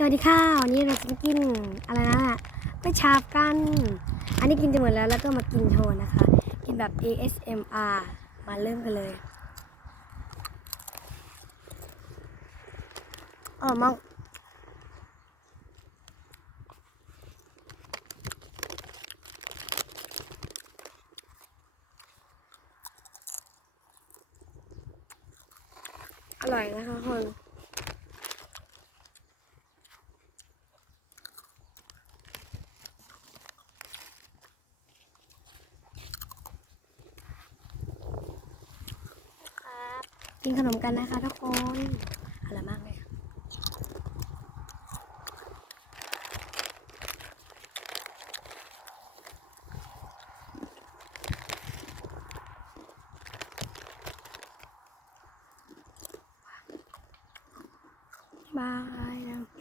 สวัสดีค่ะวันนี้เราจะกินอะไรนะกระชาบกัน อันนี้กินจะหมดแล้วแล้วก็มากินโชว์นะคะ กินแบบ ASMR มาเริ่มกันเลยอ๋อมากอร่อยนะคะคน กินขนมกันนะคะทุกคนอร่อยมากเลยบายนะ